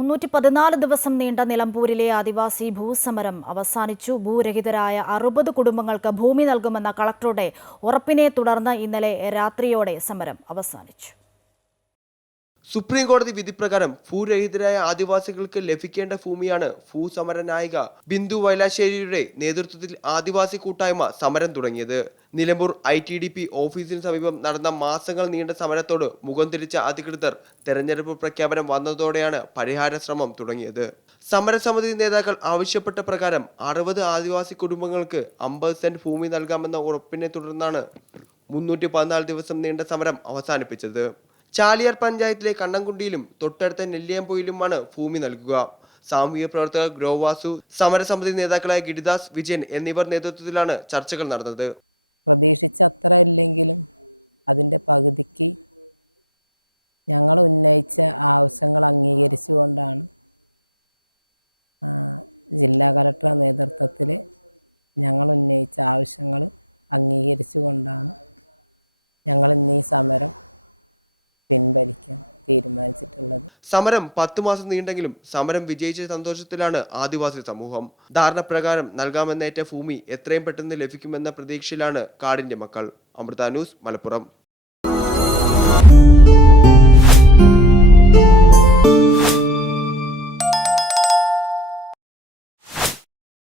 മുന്നൂറ്റി പതിനാല് ദിവസം നീണ്ട നിലമ്പൂരിലെ ആദിവാസി ഭൂസമരം അവസാനിച്ചു. ഭൂരഹിതരായ അറുപത് കുടുംബങ്ങൾക്ക് ഭൂമി നൽകുമെന്ന കളക്ടറുടെ ഉറപ്പിനെ തുടർന്ന് ഇന്നലെ രാത്രിയോടെ സമരം അവസാനിച്ചു. സുപ്രീം കോടതി വിധിപ്രകാരം ഭൂരഹിതരായ ആദിവാസികൾക്ക് ലഭിക്കേണ്ട ഭൂമിയാണ് ഭൂസമര നായിക ബിന്ദു വൈലാശ്ശേരിയുടെ നേതൃത്വത്തിൽ ആദിവാസി കൂട്ടായ്മ സമരം തുടങ്ങിയത്. Nilambur I T D P ഓഫീസിന് സമീപം നടന്ന മാസങ്ങൾ നീണ്ട സമരത്തോട് മുഖം തിരിച്ച അധികൃതർ തെരഞ്ഞെടുപ്പ് പ്രഖ്യാപനം വന്നതോടെയാണ് പരിഹാര ശ്രമം തുടങ്ങിയത്. സമരസമിതി നേതാക്കൾ ആവശ്യപ്പെട്ട പ്രകാരം അറുപത് ആദിവാസി കുടുംബങ്ങൾക്ക് അമ്പത് സെന്റ് ഭൂമി നൽകാമെന്ന ഉറപ്പിനെ തുടർന്നാണ് മുന്നൂറ്റി പതിനാല് ദിവസം നീണ്ട സമരം അവസാനിപ്പിച്ചത്. ചാലിയാർ പഞ്ചായത്തിലെ കണ്ണംകുണ്ടിയിലും തൊട്ടടുത്ത നെല്ലിയാമ്പൊയിലുമാണ് ഭൂമി നൽകുക. സാമൂഹിക പ്രവർത്തകർ ഗ്രോവാസു സമരസമിതി നേതാക്കളായ ഗിരിദാസ് വിജയൻ എന്നിവർ നേതൃത്വത്തിലാണ് ചർച്ചകൾ നടന്നത്. സമരം പത്തു മാസം നീണ്ടെങ്കിലും സമരം വിജയിച്ച സന്തോഷത്തിലാണ് ആദിവാസി സമൂഹം. ധാരണപ്രകാരം നൽകാമെന്നേറ്റ ഭൂമി എത്രയും പെട്ടെന്ന് ലഭിക്കുമെന്ന പ്രതീക്ഷയിലാണ് കാടിന്റെ മക്കൾ. അമൃത ന്യൂസ് മലപ്പുറം.